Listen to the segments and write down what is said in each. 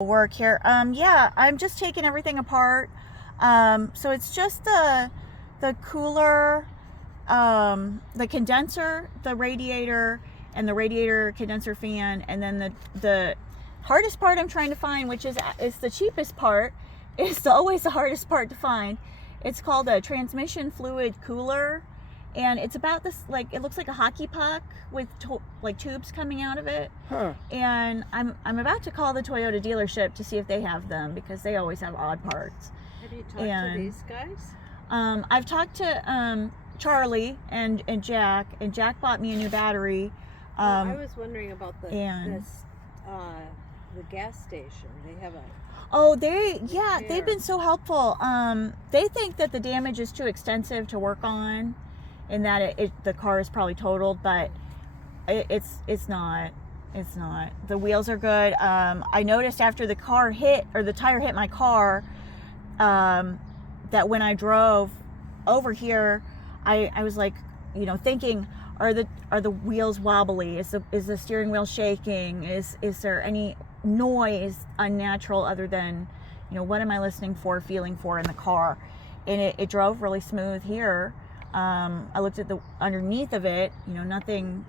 Work here. Yeah, I'm just taking everything apart. So it's just the cooler, the condenser, the radiator, and the radiator condenser fan, and then the hardest part I'm trying to find, which is the cheapest part, is always the hardest part to find. It's called a transmission fluid cooler, and it's about this, like, it looks like a hockey puck with like tubes coming out of it. Huh. And I'm about to call the Toyota dealership to see if they have them, because they always have odd parts. Have you talked to these guys? I've talked to Charlie and Jack, and Jack bought me a new battery. I was wondering about the and- the gas station. They have a Oh, they've repair. been so helpful. They think that the damage is too extensive to work on, and that the car is probably totaled, but it's not. It's not. The wheels are good. I noticed after the car hit, or the tire hit my car, that when I drove over here, I was like, thinking, are the wheels wobbly? Is the steering wheel shaking? Is there any noise unnatural other than, what am I listening for, feeling for in the car? And it drove really smooth here. I looked at the underneath of it, nothing.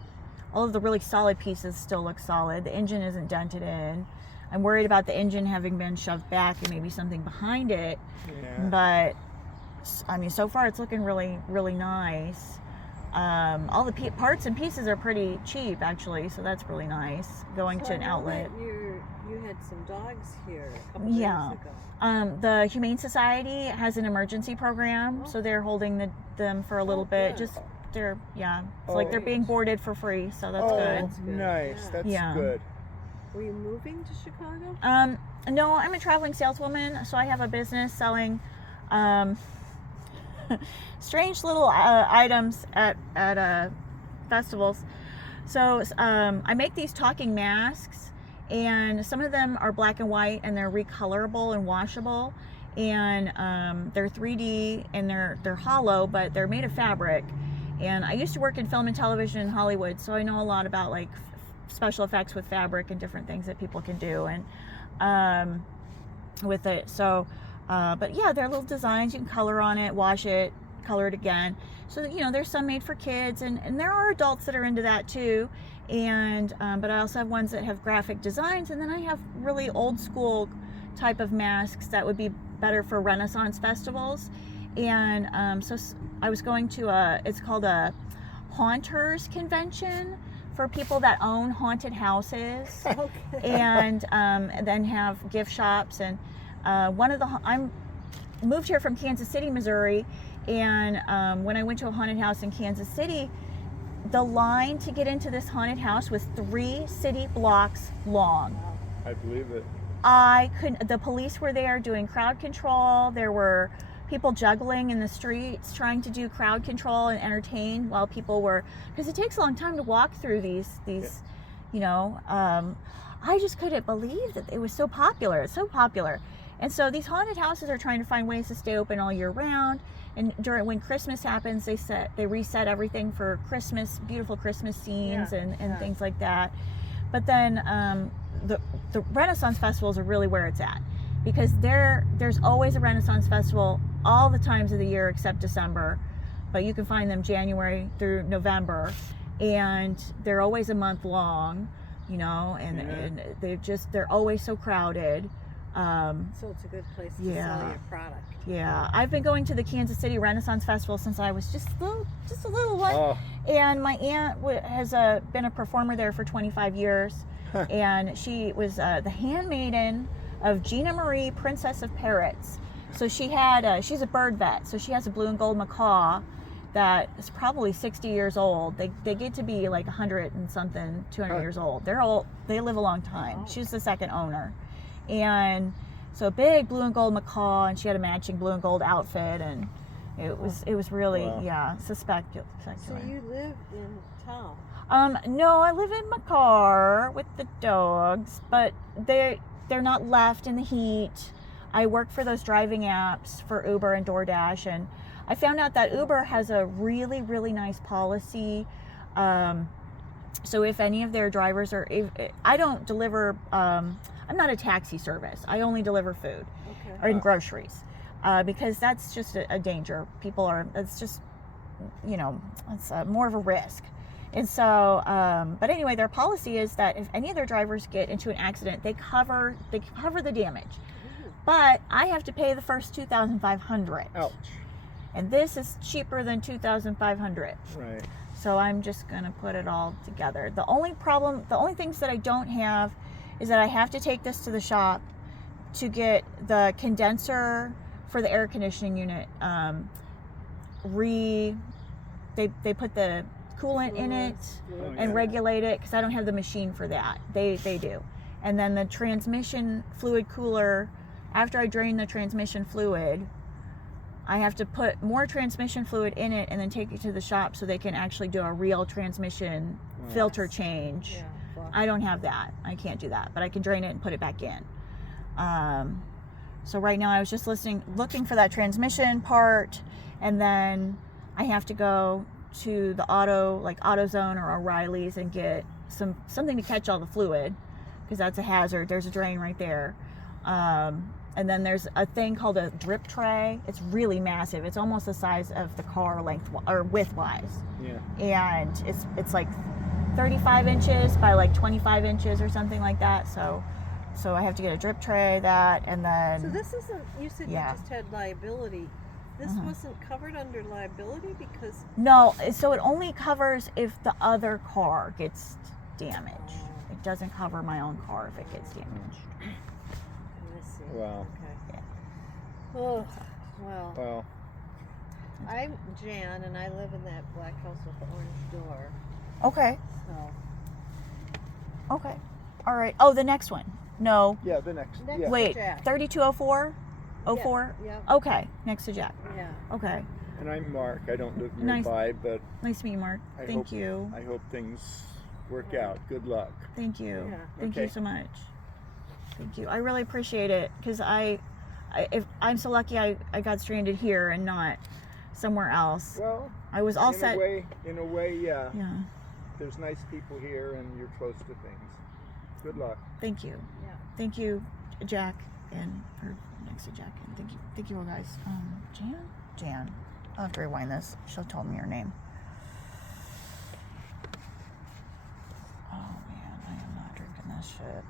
All of the really solid pieces still look solid. The engine isn't dented in. I'm worried about the engine having been shoved back and maybe something behind it. Yeah. But I mean, so far it's looking really, really nice. All the parts and pieces are pretty cheap, actually, so that's really nice. Going to an outlet. You had some dogs here a couple Yeah. years ago. The Humane Society has an emergency program, so they're holding them for a little bit. good. Just it's like they're being boarded for free, so that's Oh, good. That's good, nice. yeah. That's Yeah. good. Were you moving to Chicago? No, I'm a traveling saleswoman, so I have a business selling strange little items at festivals. So I make these talking masks, and some of them are black and white, and they're recolorable and washable, and they're 3D, and they're hollow, but they're made of fabric. And I used to work in film and television in Hollywood, so I know a lot about like special effects with fabric and different things that people can do, and with it. So, but yeah, they're little designs. You can color on it, wash it, color it again. So that, there's some made for kids, and there are adults that are into that too. And but I also have ones that have graphic designs, and then I have really old school type of masks that would be better for Renaissance festivals. And so I was going to it's called a haunters convention for people that own haunted houses. Okay. And then have gift shops. And I'm moved here from Kansas City, Missouri, and when I went to a haunted house in Kansas City, the line to get into this haunted house was 3 city blocks long. I believe it. The police were there doing crowd control. There were people juggling in the streets trying to do crowd control and entertain while people were, because it takes a long time to walk through these I just couldn't believe that it was so popular. It's so popular. And so these haunted houses are trying to find ways to stay open all year round. And when Christmas happens, they reset everything for Christmas, beautiful Christmas scenes and things like that. But then the Renaissance festivals are really where it's at, because there's always a Renaissance festival all the times of the year except December, but you can find them January through November, and they're always a month long, and they're always so crowded. So it's a good place to sell your product. Yeah, I've been going to the Kansas City Renaissance Festival since I was just a little one. Oh. And my aunt has been a performer there for 25 years, and she was the handmaiden of Gina Marie, Princess of Parrots. So she's a bird vet, so she has a blue and gold macaw that is probably 60 years old. They get to be like 100 and something, 200 years old. They live a long time. She's the second owner. And so big blue and gold macaw, and she had a matching blue and gold outfit, and it was really, spectacular. So you live in town? No, I live in my car with the dogs, but they're not left in the heat. I work for those driving apps for Uber and DoorDash, and I found out that Uber has a really, really nice policy. So if any of their drivers I don't deliver, I'm not a taxi service. I only deliver food Okay. or in groceries, because that's just a danger. People are, it's just, you know, it's more of a risk. And so, but anyway, their policy is that if any of their drivers get into an accident, they cover the damage. Ooh. But I have to pay the first $2,500. Ouch. And this is cheaper than $2,500. Right. So I'm just gonna put it all together. The only things that I don't have is that I have to take this to the shop to get the condenser for the air conditioning unit. They put the coolant in it Fluids. and yeah. regulate it, because I don't have the machine for that. They do. And then the transmission fluid cooler, after I drain the transmission fluid, I have to put more transmission fluid in it and then take it to the shop so they can actually do a real transmission Wow. filter change. Yeah. Well, I don't have that. I can't do that, but I can drain it and put it back in. So right now I was just looking for that transmission part, and then I have to go to the AutoZone or O'Reilly's and get something to catch all the fluid, because that's a hazard. There's a drain right there. And then there's a thing called a drip tray. It's really massive. It's almost the size of the car length or width wise. Yeah. And it's like 35 inches by like 25 inches or something like that. So I have to get a drip tray, that, and then so this isn't. You said Yeah. you just had liability. This Mhm. wasn't covered under liability because. no, so it only covers if the other car gets damaged. Oh. It doesn't cover my own car if it gets damaged. I see. Wow. Okay. Oh, well. Well, I'm Jan, and I live in that black house with the orange door. Okay. So. Okay. All right. Oh, the next one. No. yeah, the next. Next. Yeah. Wait. Jack. 3204? 04? Yeah. Okay. Next to Jack. Yeah. Okay. And I'm Mark. I don't live Nice. nearby, but Nice to meet you, Mark. I Thank hope- you. I hope things work out. Good luck. Thank you. Yeah. Thank you Okay. so much. Thank you. I really appreciate it, because if I'm so lucky I got stranded here and not somewhere else. Well, I was all in set. a way, yeah. Yeah. There's nice people here, and you're close to things. Good luck. Thank you. Yeah. Thank you, Jack, or next to Jack, and thank you all guys. Jan. I'll have to rewind this. She'll tell me her name. Oh man, I am not drinking this shit.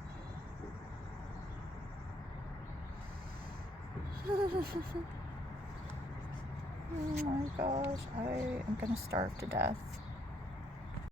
Oh my gosh, I am gonna starve to death.